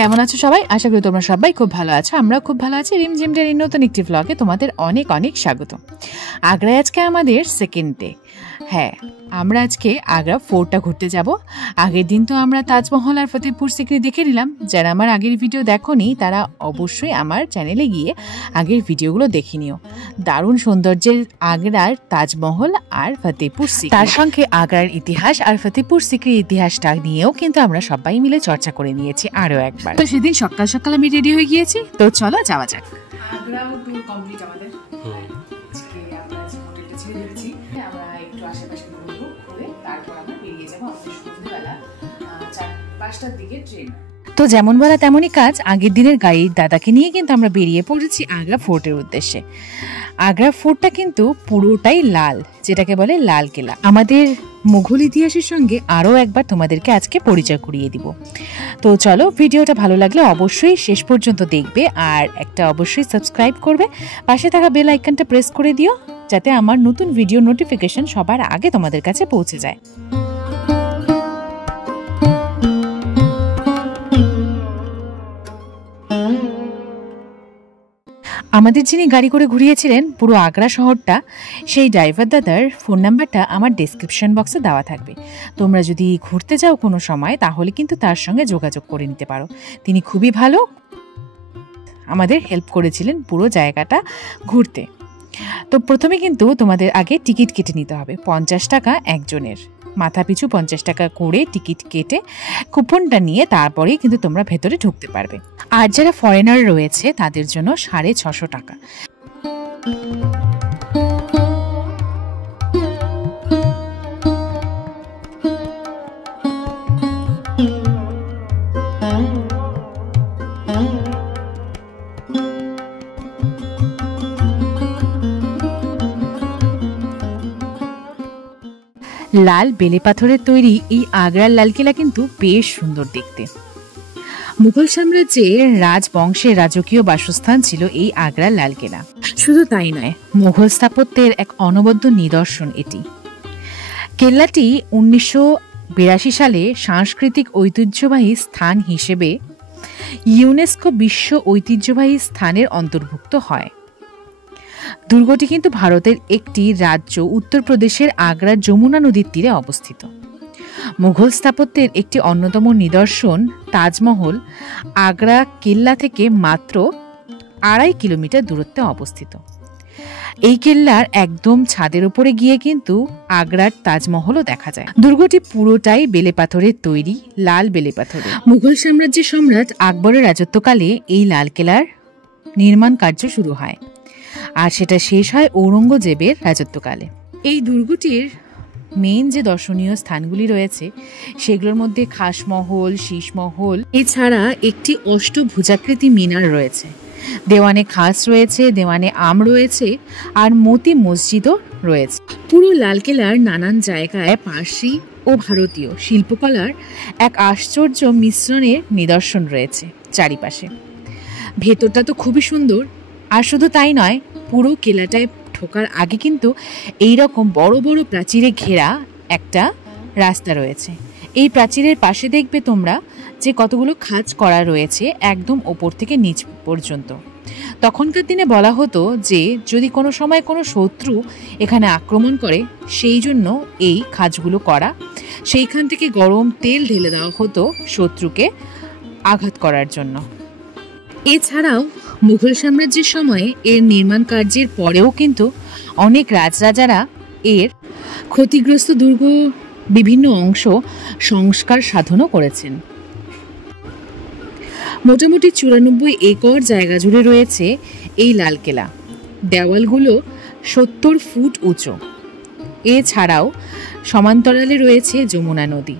কেমন আছো সবাই? আশা করি তোমরা সবাই খুব ভালো আছো। আমরা খুব ভালো আছি। রিমঝিম ডের নতুন একটি ব্লগে তোমাদের অনেক অনেক স্বাগত। আগ্রায় আজকে আমাদের সেকেন্ড ডে। হ্যাঁ, আমরা আজকে আগ্রা ফোর্টটা ঘুরতে যাব। আগের দিন তো আমরা তাজমহল আর ফতেহপুর সিকরি দেখে নিলাম। যারা আমার আগের ভিডিও দেখোনি তারা অবশ্যই আমার চ্যানেলে গিয়ে আগের ভিডিওগুলো দেখে নিও। দারুণ সৌন্দর্যের আগ্রার তাজমহল আর ফতেহপুর সিকরি, তার সঙ্গে আগ্রার ইতিহাস আর ফতেহপুর সিকরির ইতিহাসটা নিয়েও কিন্তু আমরা সবাই মিলে চর্চা করে নিয়েছি আরও একবার। তো সেদিন সকাল সকাল আমি রেডি হয়ে গিয়েছি, তো চলো যাওয়া যাক। আগ্রাও ট্যুর কমপ্লিট আমাদের। আজকে আমরা হোটেলটা ছেড়ে দিচ্ছি, আমরা একটু আশেপাশে ঘুরবো, ঘুরে তারপর আমরা বেরিয়ে যাবো আমাদের সন্ধ্যেবেলা 4-5টার দিকে ট্রেন। তো যেমন বলা তেমনই কাজ, আগের দিনের গাড়ির দাদাকে নিয়ে কিন্তু আমরা বেরিয়ে পড়েছি আগ্রা ফোর্টের উদ্দেশ্যে। আগ্রা ফোর্টটা কিন্তু পুরোটাই লাল, যেটাকে বলে লাল কেলা। আমাদের মুঘল ইতিহাসের সঙ্গে আরও একবার তোমাদেরকে আজকে পরিচয় করিয়ে দিব। তো চলো, ভিডিওটা ভালো লাগলে অবশ্যই শেষ পর্যন্ত দেখবে আর একটা অবশ্যই সাবস্ক্রাইব করবে। পাশে থাকা বেল আইকনটা প্রেস করে দিও, যাতে আমার নতুন ভিডিও নোটিফিকেশন সবার আগে তোমাদের কাছে পৌঁছে যায়। আমাদের যিনি গাড়ি করে ঘুরিয়েছিলেন পুরো আগ্রা শহরটা, সেই ড্রাইভার দাদার ফোন নাম্বারটা আমার ডেসক্রিপশন বক্সে দেওয়া থাকবে। তোমরা যদি ঘুরতে যাও কোনো সময় তাহলে কিন্তু তার সঙ্গে যোগাযোগ করে নিতে পারো। তিনি খুবই ভালো, আমাদের হেল্প করেছিলেন পুরো জায়গাটা ঘুরতে। তো প্রথমে কিন্তু তোমাদের আগে টিকিট কেটে নিতে হবে 50 টাকা একজনের, মাথা পিছু 50 টাকা করে টিকিট কেটে কুপনটা নিয়ে তারপরেই কিন্তু তোমরা ভেতরে ঢুকতে পারবে। আর যারা ফরেনার রয়েছে তাদের জন্য 650 টাকা। লাল বেলে পাথরের তৈরি এই আগ্রার লালকেলা কিন্তু বেশ সুন্দর দেখতে। মুঘল সাম্রাজ্যের রাজবংশের রাজকীয় বাসস্থান ছিল এই আগ্রার লালকেলা। শুধু তাই নয়, মুঘল স্থাপত্যের এক অনবদ্য নিদর্শন এটি। কেল্লাটি 1982 সালে সাংস্কৃতিক ঐতিহ্যবাহী স্থান হিসেবে ইউনেস্কো বিশ্ব ঐতিহ্যবাহী স্থানের অন্তর্ভুক্ত হয়। দুর্গটি কিন্তু ভারতের একটি রাজ্য উত্তরপ্রদেশের আগ্রার যমুনা নদীর তীরে অবস্থিত। মুঘল স্থাপত্যের একটি অন্যতম নিদর্শন তাজমহল আগ্রা কেল্লা থেকে মাত্র 2.5 কিলোমিটার দূরত্বে অবস্থিত। এই কেল্লার একদম ছাদের উপরে গিয়ে কিন্তু আগ্রার তাজমহলও দেখা যায়। দুর্গটি পুরোটাই বেলে পাথরের তৈরি, লাল বেলে পাথরে। মুঘল সাম্রাজ্যের সম্রাট আকবরের রাজত্বকালে এই লাল কেল্লার নির্মাণ কার্য শুরু হয়, আর সেটা শেষ হয় ঔরঙ্গজেবের রাজত্বকালে। এই দুর্গটির মেন যে দর্শনীয় স্থানগুলি রয়েছে সেগুলোর মধ্যে খাসমহল, শীষমহল, এছাড়া একটি অষ্টভুজাকৃতি মিনার রয়েছে, দেওয়ানে খাস রয়েছে, দেওয়ানে আম রয়েছে, আর মতি মসজিদও রয়েছে। পুরো লালকেল্লার নানান জায়গায় পার্সি ও ভারতীয় শিল্পকলার এক আশ্চর্য মিশ্রণের নিদর্শন রয়েছে চারিপাশে। ভেতরটা তো খুবই সুন্দর। আর শুধু তাই নয়, পুরো কেল্লাটায় ঢোকার আগে কিন্তু এইরকম বড় বড় প্রাচীরে ঘেরা একটা রাস্তা রয়েছে। এই প্রাচীরের পাশে দেখবে তোমরা যে কতগুলো খাঁজ করা রয়েছে একদম ওপর থেকে নিচ পর্যন্ত। তখনকার দিনে বলা হতো যে যদি কোনো সময় কোনো শত্রু এখানে আক্রমণ করে, সেই জন্য এই খাঁজগুলো করা। সেইখান থেকে গরম তেল ঢেলে দেওয়া হতো শত্রুকে আঘাত করার জন্য। এছাড়াও মুঘল সাম্রাজ্যের সময়ে এর নির্মাণ কার্যের পরেও কিন্তু অনেক রাজরাজারা এর ক্ষতিগ্রস্ত দুর্গ বিভিন্ন অংশ সংস্কার সাধনও করেছেন। মোটামুটি 94 একর জায়গা জুড়ে রয়েছে এই লালকেল্লা। দেওয়ালগুলো 70 ফুট উঁচু। এছাড়াও সমান্তরালে রয়েছে যমুনা নদী।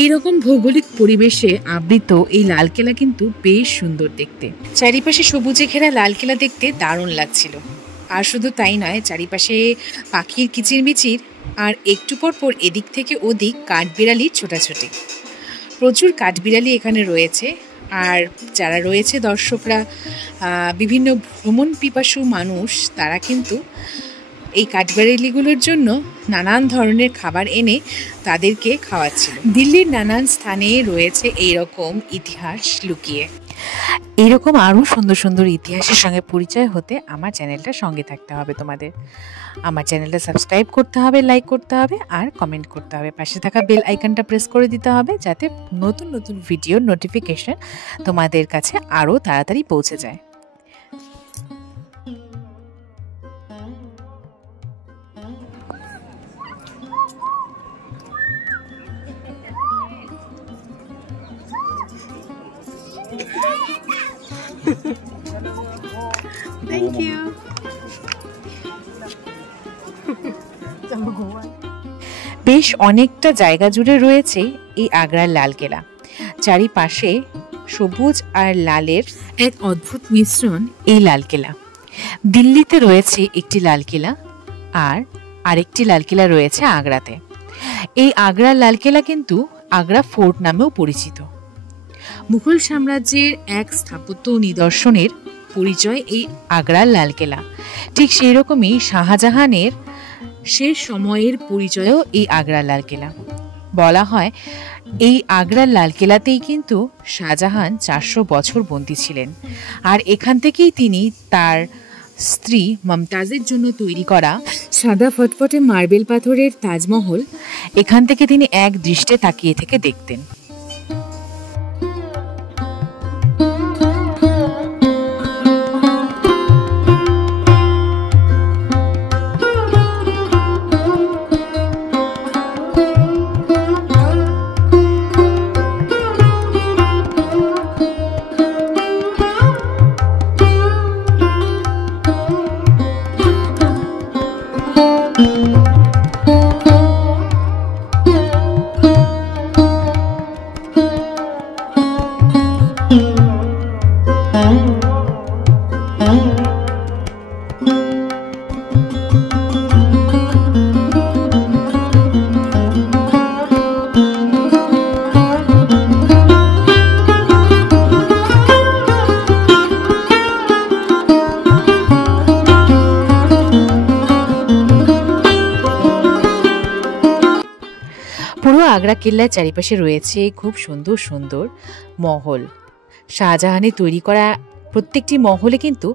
এইরকম ভৌগোলিক পরিবেশে আবৃত এই লালকেল্লা কিন্তু বেশ সুন্দর দেখতে। চারিপাশে সবুজে ঘেরা লালকেল্লা দেখতে দারুণ লাগছিল। আর শুধু তাই নয়, চারিপাশে পাখির কিচিরমিচির, আর একটু পর পর এদিক থেকে ওদিক কাঠবিড়ালির ছোটাছুটি। প্রচুর কাঠবিড়ালি এখানে রয়েছে। আর যারা রয়েছে দর্শকরা, বিভিন্ন ভ্রমণ পিপাসু মানুষ, তারা কিন্তু এই কাঠবেড়ালিগুলোর জন্য নানান ধরনের খাবার এনে তাদেরকে খাওয়াচ্ছিল। দিল্লির নানান স্থানে রয়েছে এইরকম ইতিহাস লুকিয়ে। এইরকম আরও সুন্দর সুন্দর ইতিহাসের সঙ্গে পরিচয় হতে আমার চ্যানেলটা সঙ্গে থাকতে হবে তোমাদের। আমার চ্যানেলটা সাবস্ক্রাইব করতে হবে, লাইক করতে হবে আর কমেন্ট করতে হবে। পাশে থাকা বেল আইকনটা প্রেস করে দিতে হবে যাতে নতুন নতুন ভিডিওর নোটিফিকেশন তোমাদের কাছে আরও তাড়াতাড়ি পৌঁছে যায়। Thank you. বেশ অনেকটা জায়গা জুড়ে রয়েছে এই আগ্রার লালকেল্লা। চারিপাশে সবুজ আর লালের এক অদ্ভুত মিশ্রণ এই লালকেল্লা। দিল্লিতে রয়েছে একটি লালকেল্লা আর আরেকটি লালকেল্লা রয়েছে আগ্রাতে। এই আগ্রার লালকেল্লা কিন্তু আগ্রা ফোর্ট নামেও পরিচিত। মুঘল সাম্রাজ্যের এক স্থাপত্য নিদর্শনের পরিচয় এই আগ্রার লালকেল্লা। ঠিক সেই রকমই শাহজাহানের শেষ সময়ের পরিচয়ও এই আগ্রার লালকেল্লা। বলা হয় এই আগ্রার লালকেল্লাতেই কিন্তু শাহজাহান 400 বছর বন্দী ছিলেন, আর এখান থেকেই তিনি তার স্ত্রী মমতাজের জন্য তৈরি করা সাদা ফটফটে মার্বেল পাথরের তাজমহল এখান থেকে তিনি এক দৃষ্টে তাকিয়ে থেকে দেখতেন। পুরো আগ্রা কেল্লার চারিপাশে রয়েছে খুব সুন্দর সুন্দর মহল। শাহজাহানের তৈরি করা প্রত্যেকটি মহলে কিন্তু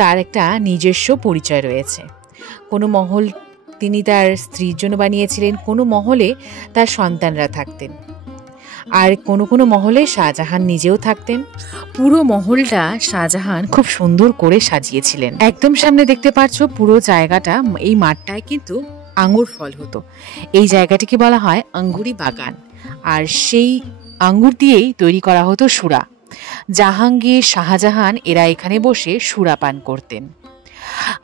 তার একটা নিজস্ব পরিচয় রয়েছে। কোনো মহল তিনি তার স্ত্রীর জন্য বানিয়েছিলেন, কোনো মহলে তার সন্তানরা থাকতেন, আর কোনো কোনো মহলে শাহজাহান নিজেও থাকতেন। পুরো মহলটা শাহজাহান খুব সুন্দর করে সাজিয়েছিলেন। একদম সামনে দেখতে পাচ্ছ পুরো জায়গাটা, এই মাঠটায় কিন্তু আঙ্গুর ফল হতো। এই জায়গাটিকে বলা হয় আঙ্গুরি বাগান, আর সেই আঙ্গুর দিয়েই তৈরি করা হতো সুরা। জাহাঙ্গীর, শাহজাহান এরা এখানে বসে সুরা পান করতেন।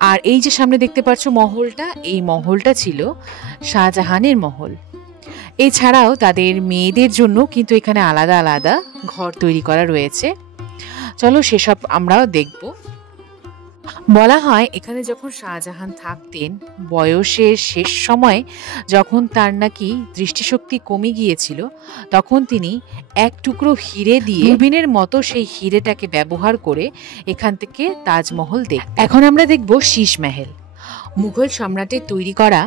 আর এই যে সামনে দেখতে পাচ্ছ মহলটা, এই মহলটা ছিল শাহজাহানের মহল। এছাড়াও তাদের মেয়েদের জন্য কিন্তু এখানে আলাদা আলাদা ঘর তৈরি করা রয়েছে। চলো সেসব আমরাও দেখব। বলা হয় এখানে যখন শাহজাহান থাকতেন, বয়সের শেষ সময় যখন তার নাকি দৃষ্টিশক্তি কমে গিয়েছিল, তখন তিনি এক টুকরো হিরে দিয়ে দূরবীনের মতো সেই হিরেটাকে ব্যবহার করে এখান থেকে তাজমহল দেখতেন। এখন আমরা দেখব শীশমহল। মুঘল সম্রাটের তৈরি করা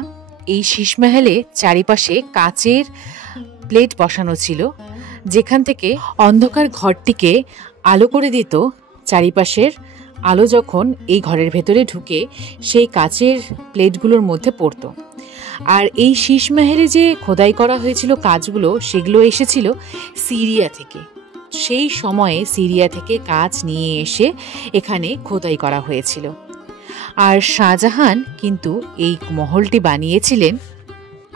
এই শীশমহলে চারিপাশে কাচের প্লেট বসানো ছিল, যেখান থেকে অন্ধকার ঘরটিকে আলো করে দিত। চারিপাশের আলো যখন এই ঘরের ভেতরে ঢুকে সেই কাচের প্লেটগুলোর মধ্যে পড়তো। আর এই শীশমহলে যে খোদাই করা হয়েছিল কাজগুলো, সেগুলো এসেছিল সিরিয়া থেকে। সেই সময়ে সিরিয়া থেকে কাচ নিয়ে এসে এখানে খোদাই করা হয়েছিল। আর শাহজাহান কিন্তু এই মহলটি বানিয়েছিলেন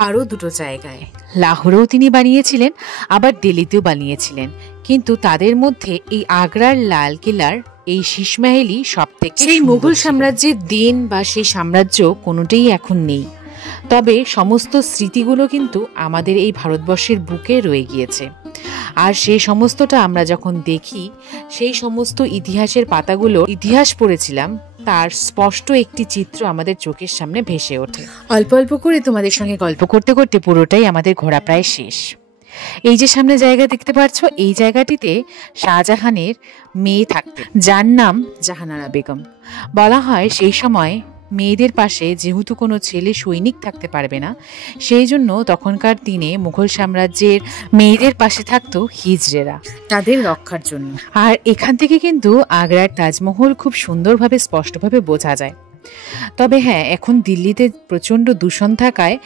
আরও দুটো জায়গায়। লাহোরেও তিনি বানিয়েছিলেন, আবার দিল্লিতেও বানিয়েছিলেন। কিন্তু তাদের মধ্যে এই আগ্রার লালকেল্লার এই শীশমহলই সব থেকে। সেই মুঘল সাম্রাজ্যের দিন বা সেই সাম্রাজ্য কোনোটাই এখন নেই, তবে সমস্ত স্মৃতিগুলো কিন্তু আমাদের এই ভারতবর্ষের বুকে রয়ে গিয়েছে। আর সেই সমস্তটা আমরা যখন দেখি, সেই সমস্ত ইতিহাসের পাতাগুলো ইতিহাস পড়েছিলাম, তার স্পষ্ট একটি চিত্র আমাদের চোখের সামনে ভেসে ওঠে। অল্প অল্প করে তোমাদের সঙ্গে গল্প করতে করতে পুরোটাই আমাদের ঘোরা প্রায় শেষ। এই যে সামনে জায়গা দেখতে পাচ্ছ, এই জায়গাটিতে শাহজাহানের মেয়ে থাকতেন, যার নাম জাহানারা বেগম। বলা হয় সেই সময় মেয়েদের পাশে যেহেতু কোনো ছেলে সৈনিক থাকতে পারবে না, সেই জন্য তখনকার দিনে মুঘল সাম্রাজ্যের মেয়েদের পাশে থাকতো হিজড়েরা তাদের রক্ষার জন্য। আর এখান থেকে কিন্তু আগ্রার তাজমহল খুব সুন্দরভাবে স্পষ্টভাবে বোঝা যায়। তবে হ্যাঁ, এখন দিল্লিতে প্রচণ্ড দূষণ থাকায়,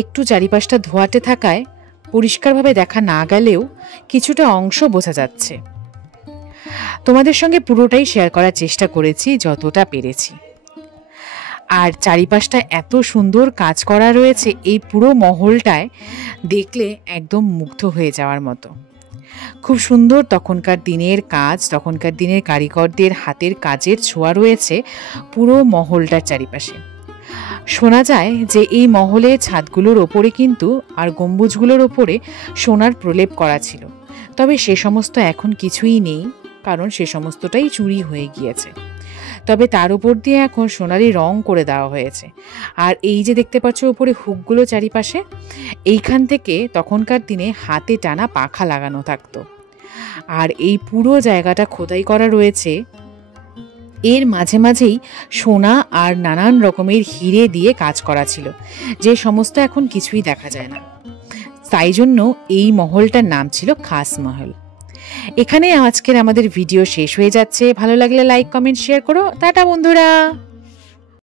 একটু চারিপাশটা ধোঁয়াটে থাকায় পরিষ্কারভাবে দেখা না গেলেও কিছুটা অংশ বোঝা যাচ্ছে। তোমাদের সঙ্গে পুরোটাই শেয়ার করার চেষ্টা করেছি যতটা পেরেছি। আর চারিপাশটা এত সুন্দর কাজ করা রয়েছে, এই পুরো মহলটায় দেখলে একদম মুগ্ধ হয়ে যাওয়ার মতো। খুব সুন্দর তখনকার দিনের কাজ, তখনকার দিনের কারিগরদের হাতের কাজের ছোঁয়া রয়েছে পুরো মহলটার চারিপাশে। শোনা যায় যে এই মহলের ছাদগুলোর ওপরে কিন্তু আর গম্বুজগুলোর ওপরে সোনার প্রলেপ করা ছিল, তবে সে সমস্ত এখন কিছুই নেই, কারণ সে সমস্তটাই চুরি হয়ে গিয়েছে। তবে তার উপর দিয়ে এখন সোনালি রং করে দেওয়া হয়েছে। আর এই যে দেখতে পাচ্ছ ওপরে হুকগুলো চারিপাশে, এইখান থেকে তখনকার দিনে হাতে টানা পাখা লাগানো থাকতো। আর এই পুরো জায়গাটা খোদাই করা রয়েছে, এর মাঝে মাঝেই সোনা আর নানান রকমের হিরে দিয়ে কাজ করা ছিল, যে সমস্ত এখন কিছুই দেখা যায় না। তাই জন্য এই মহলটার নাম ছিল খাস মহল। এখানে আজকের আমাদের ভিডিও শেষ হয়ে যাচ্ছে। ভালো লাগলে লাইক, কমেন্ট, শেয়ার করো। টাটা বন্ধুরা।